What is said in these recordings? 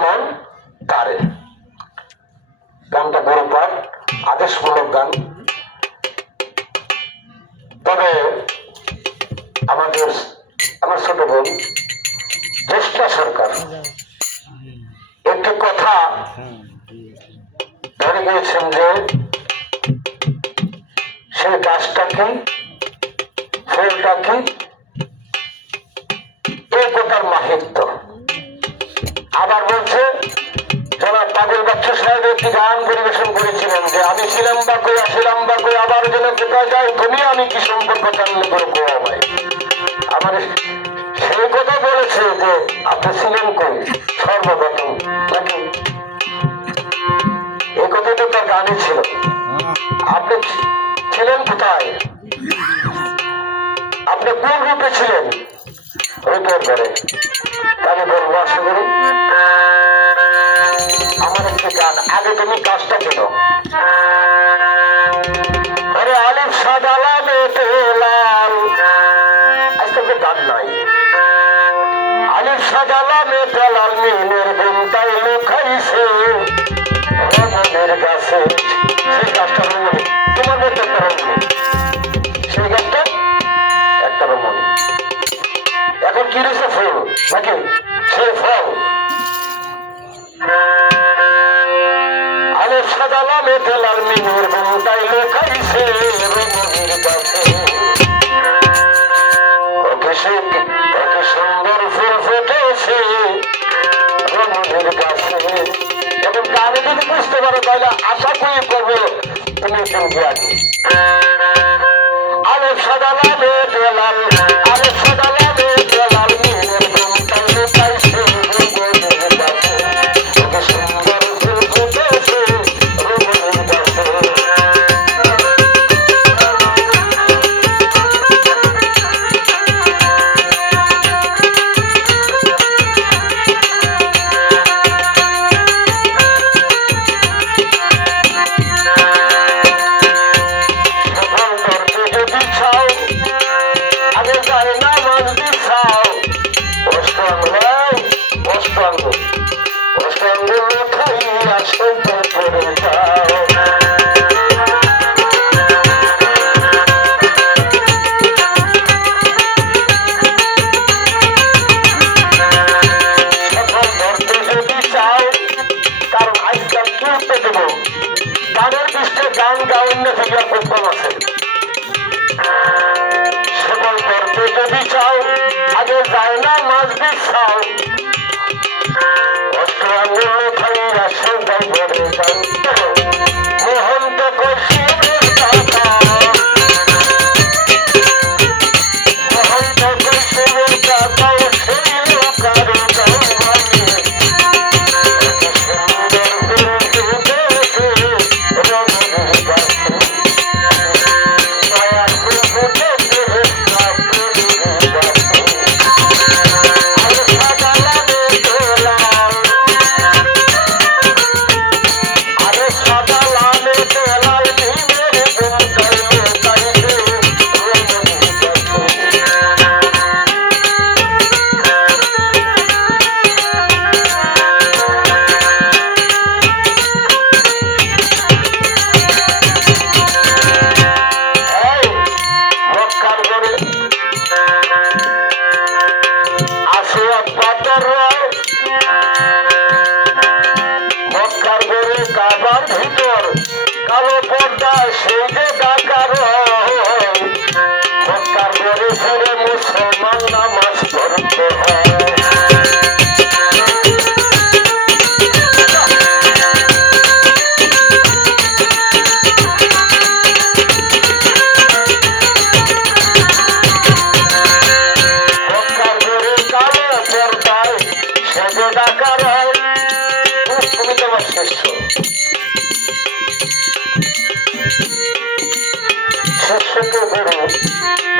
যেমন তারে। গানটা গৌরপাঠ, আদেশমূলক গান। তবে আমার ছোট বোন জ্যেষ্ঠা সরকার একটি কথা ধরে গিয়েছেন যে সেই গাছটা কি, ফুলটা কি, এই কথার মাহিত্য। আবার বলছে যারা পাগল বাচ্চা সাহেব একটি গান পরিবেশন করেছিলেন যে আমি ছিলাম বা কই, আসিলাম বা কই, আবার যেন কোথায় যাই, তুমি আমি কি সম্পর্ক জানলে করে কোয়া ভাই। আমার সেই কথা বলেছে যে আপনি ছিলেন কই সর্বপ্রথম নাকি, এই কথাটা তার গানে ছিল। আপনি ছিলেন কোথায়, আপনি কোন রূপে ছিলেন, রূপের ধরে। আমি বলবো আশা করি আমার একটি গান। আগে তুমি কাজটা কেন আরে আলিফ সাদা লামেতে লাল, আজকে তো গান নাই। আলিফ সাদা লামেতে লাল মিনের ঘুমটাই লুকাইছে রমণের গাছে। সেই গাছটা রমণী, তোমার মধ্যে একটা রমণী, সেই গাছটা একটা রমণী। এখন কি রয়েছে ফুল নাকি সেই ফল। আলিফ সাদা লামেতে লাল মিনের ঘুমটাই লুকাইছে রমণীর গাছে। অতি সুন্দর ফুল ফুটেছে রমণীর গাছে। এখন গানে যদি বুঝতে পারো তাহলে আশা করি করবো তুমি কিন্তু আছি। আলিফ সাদা লামেতে লাল, আলিফ সাদা লামেতে লাল মিনের ঘুমটাই লুকাইছে রমণীর গাছে। অতি সুন্দর ফুল ফুটেছে রমণীর গাছে। গানের দৃষ্টে গান গাউন্য থেকে খুব কম আছে। সেবন করতে যদি চাও আগে যায় না মাছ বিছাও, অষ্ট আঙুল খাইয়া সন্ধ্যায় ঘরে যাও। মোহন্ত কৌশিকের কথা, মোহন্ত কৌশিকের কথা সেই কারো যাও মানে। কালো পর্দা সেই যে ডাকার মক্কার ঘরে ফিরে মুসলমান নামাজ পড়তে হয়। মক্কার ঘরে কালো পর্দায় সে যে ডাকার হয়। তুমি তোমার শিষ্য, শিষ্যকে গুরু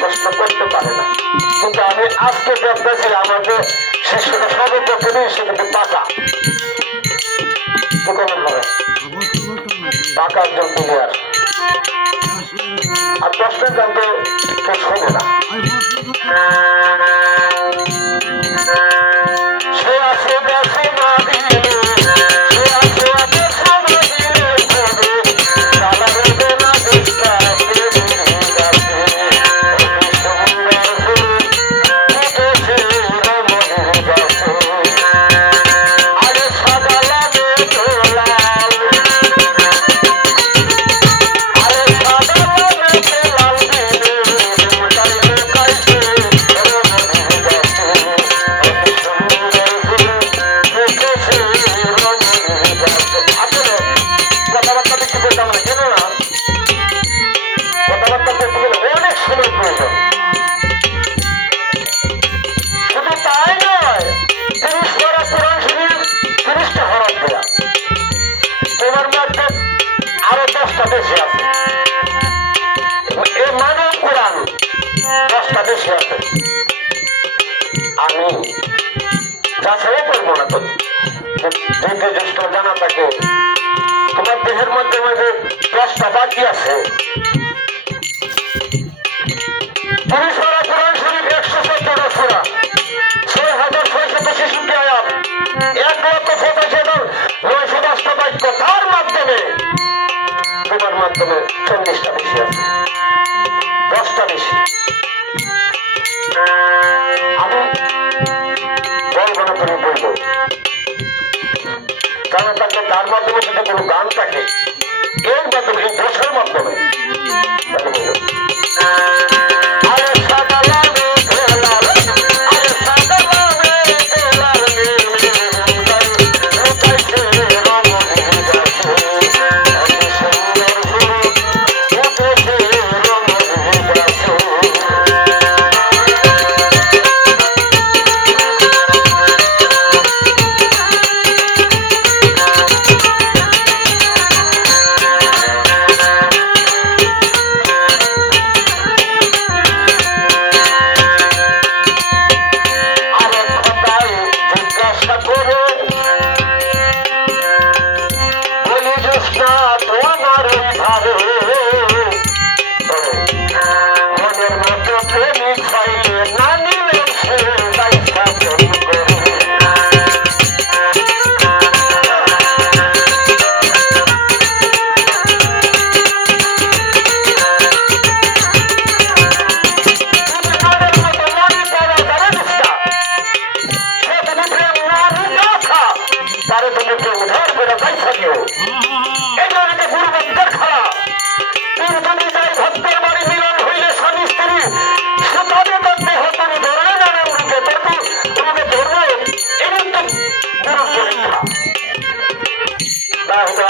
প্রশ্ন করতে পারে না। কিন্তু আমি আজকে দেখতেছি আমাদের শিষ্যটা সর্বপ্রথমে সে কিন্তু পাকা, পাকা একজন প্লেয়ার। আর প্রশ্নের জানতে কেউ শোনে না। সে আসে দেশে না দিল বাসায় করবো না তো যদি জ্যেষ্ঠ জানা থাকে তোমার দেহের মধ্যে মধ্যে 10টা বাকি আছে তুমি সারা কোরআন শরীফ 114টা সূরা 6665 আয়াত 1,85,910টা বাক্য তার মাধ্যমে তোমার মাধ্যমে 40টা বেশি আছে 10টা বেশি আমি বলবো না তুমি বলবো কারণ তাকে তার মাধ্যমে যদি কোনো গান থাকে এর মাধ্যমে এই দোষের মাধ্যমে তাকে বলবো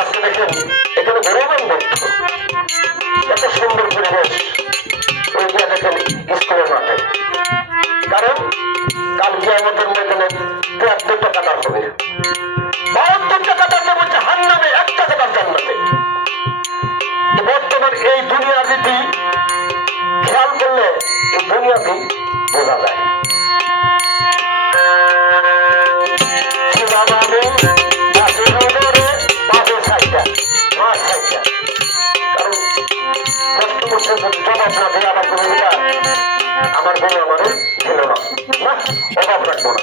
আজকে দেখেন এখানে গৌরবান বক্ত এত সুন্দর পরিবেশ ওই যে দেখেন স্কুলের মাঠে কারণ কালকে আমাদের ময়দানে 73টা কাতার হবে 72টা কাতার না বলছে হান নামে একটা কাতার জান্নাতে বর্তমান এই দুনিয়ার রীতি খেয়াল করলে এই দুনিয়াতে বোঝা যায় জবাব না দিয়ে আমার কোনো আমার কোনো আমার ছিল না অভাব রাখবো না